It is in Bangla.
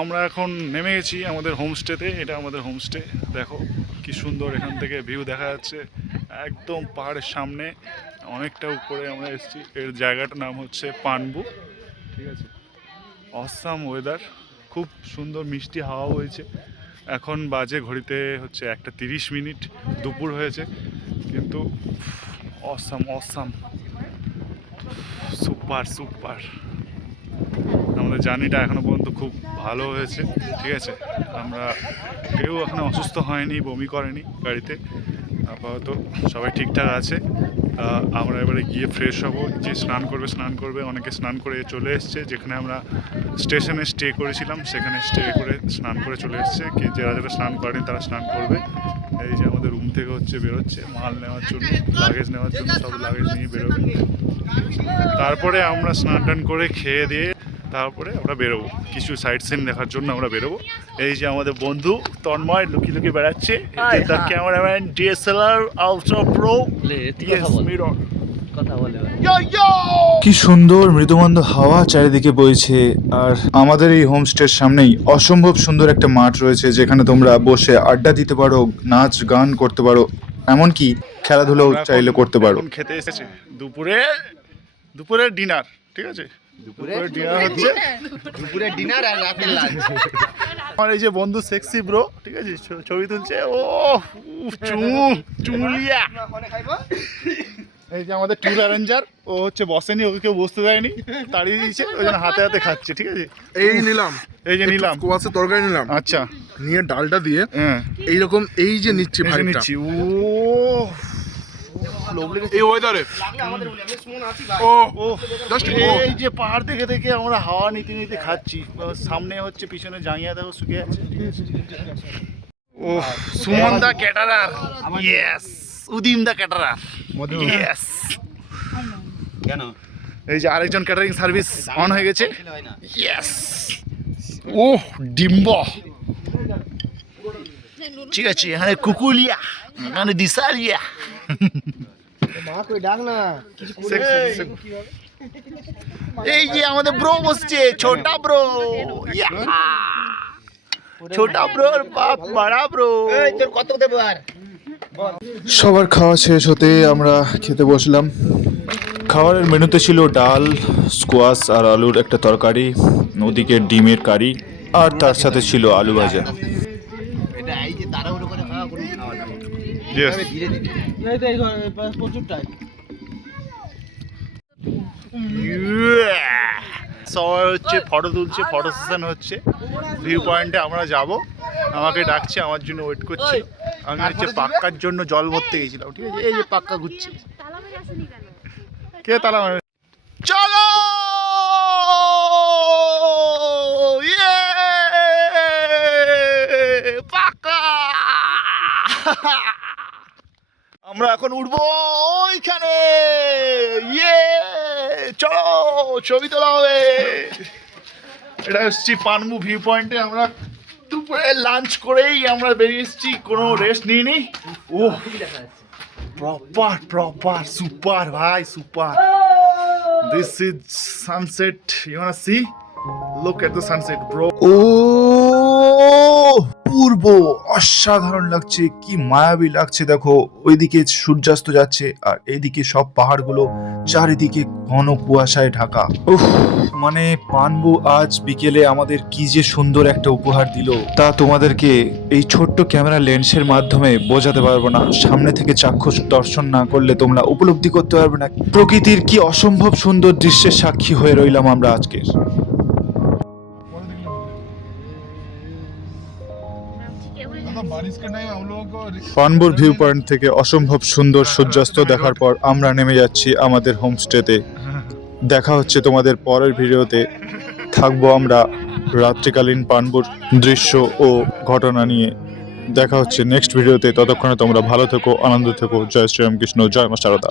আমরা এখন নেমে গেছি আমাদের হোমস্টেতে। এটা আমাদের হোমস্টে। দেখো কি সুন্দর এখান থেকে ভিউ দেখা যাচ্ছে, একদম পাহাড়ের সামনে, অনেকটা উপরে আমরা এসেছি। এর জায়গাটার নাম হচ্ছে পানবু, ঠিক আছে। অসাম ওয়েদার, খুব সুন্দর মিষ্টি হাওয়া হয়েছে। এখন বাজে ঘড়িতে হচ্ছে 1:30, দুপুর হয়েছে, কিন্তু অসাম অসাম, সুপার সুপার। আমাদের জার্নিটা এখনো পর্যন্ত খুব ভালো হয়েছে, ঠিক আছে। আমরা কেউ এখনো অসুস্থ হয়নি, বমি করেনি গাড়িতে, আপাতত সবাই ঠিকঠাক আছে। আমরা এবারে গিয়ে ফ্রেশ হব, যে স্নান করবে, অনেকে স্নান করে চলে এসছে। যেখানে আমরা স্টেশনে স্টে করেছিলাম সেখানে স্নান করে চলে এসছে। যারা যারা স্নান করেনি তারা স্নান করবে। এই যে আমাদের রুম থেকে হচ্ছে বেরোচ্ছে মাল নেওয়ার জন্য, লাগেজ নেওয়ার জন্য, সব লাগেজ নিয়ে বেরোবে। তারপরে আমরা স্নান টান করে খেয়ে দিয়ে তারপরে আমরা বেরোবো, কিছু সাইট সিন দেখার জন্য আমরা বেরোবো। এই যে আমাদের বন্ধু তন্ময় লুকিয়ে লুকিয়ে বেড়াচ্ছে, তার ক্যামেরাম্যান ডিএসএলআর আলট্রা প্রো। কি সুন্দর মৃদুমন্দ হাওয়া চারিদিকে বইছে। আর আমাদের এই হোমস্টের সামনেই অসম্ভব সুন্দর একটা মাঠ রয়েছে, যেখানে তোমরা বসে আড্ডা দিতে পারো, নাচ গান করতে পারো, এমনকি খেলাধুলাও চাইলে করতে পারো। খেতে এসেছে দুপুরের ডিনার, ঠিক আছে। দুপুরের ডিনার হচ্ছে দুপুরের ডিনার আর রাতের লাঞ্চ। আমার এই যে বন্ধু সেক্সি ব্রো, ঠিক আছে, ছবি তুলছে। ও চুমুলিয়া। এই যে আমাদের ট্যুর অ্যারেঞ্জার, ও হচ্ছে বসেনি, ওকে কেউ বসতে দেয়নি, তাড়িয়ে দিয়েছে, ওই জন্য হাতে হাতে খাচ্ছে, ঠিক আছে। এই নিলাম, এই যে নিলাম কোয়াশে তরকারি নিলাম, আচ্ছা, নিয়ে ডালটা দিয়ে এইরকম এই যে নিচ্ছি নিচ্ছি। ও এই ওয়েদারে এই যে পাহাড় দেখে দেখে আমরা হাওয়া নিতে নিতে খাচ্ছি। সামনে হচ্ছে, পিছনে জাঙ্গিয়া দেখো শুকিয়ে আছে। ও সুমন দা ক্যাটারার, ইয়েস, উদিম দা ক্যাটারার, ইয়েস। কেন? এই যে আরেকজন ক্যাটারিং সার্ভিস অন হয়ে গেছে, ইয়েস। ও ডিম্ব, ঠিক আছে। এখানে কুকুলিয়া, এখানে দিশালিয়া। এই যে আমাদের ব্রো বসছে, ছোটা ব্রো, ছোটা ব্রোর বাপ বড়া ব্রো। তোর কত দেবো আর? সবার খাওয়া শেষ হতে আমরা খেতে বসলাম। খাবারের মেনুতে ছিল ডাল, স্কোয়াশ আর আলুর একটা তরকারি, ওদিকে ডিমের কারি, আর তার সাথে ছিল আলু ভাজা। এটা এই যে তাড়াহুড়ো করে খাওয়া কোনো খাওয়া না। Yes. ধীরে ধীরে। সবাই হচ্ছে ফটো তুলছে, ফটো সেশন হচ্ছে। ভিউ পয়েন্টে আমরা যাব, আমাকে ডাকছে, আমার জন্য ওয়েট করছে। আমি হচ্ছে পাক্কার জন্য জল ভরতে গেছিলাম, ঠিক আছে। এই যে পাক্কা ঘুরছে, কে তালা মানে? চলো পাক্কা। আমরা এখন উঠবো ওইখানে, ইয়ে চলো ছবি তোলা হবে। এটা হচ্ছে পানবু ভিউ পয়েন্টে। আমরা দুপুরে লাঞ্চ করেই আমরা বেরিয়ে এসেছি, কোনো রেস্ট নিইনি। ও প্রপার সুপার ভাই, super. This is sunset, you wanna see? Look at the sunset bro. ও পূর্ব, অসাধারণ লাগছে, কি মায়াবী লাগছে। দেখো ওইদিকে সূর্যাস্ত যাচ্ছে, আর এইদিকে সব পাহাড়গুলো চারিদিকে ঘন কুয়াশায় ঢাকা। উফ, মানে পানবু আজ বিকেলে আমাদের কি যে সুন্দর একটা উপহার দিল, তা তোমাদেরকে এই ছোট্ট ক্যামেরা লেন্সের মাধ্যমে বোঝাতে পারবো না। সামনে থেকে চাক্ষুষ দর্শন না করলে তোমরা উপলব্ধি করতে পারবে না প্রকৃতির কি অসম্ভব সুন্দর দৃশ্যের সাক্ষী হয়ে রইলাম আমরা আজকের। পানবুর ভিউ পয়েন্ট থেকে অসম্ভব সুন্দর সূর্যাস্ত দেখার পর আমরা নেমে যাচ্ছি আমাদের হোমস্টেতে। দেখা হচ্ছে তোমাদের পরের ভিডিওতে। থাকবো আমরা রাত্রিকালীন পানবুর দৃশ্য ও ঘটনা নিয়ে। দেখা হচ্ছে নেক্সট ভিডিওতে। ততক্ষণে তোমরা ভালো থেকো, আনন্দ থেকো। জয় শ্রীরামকৃষ্ণ, জয় মা শারদা।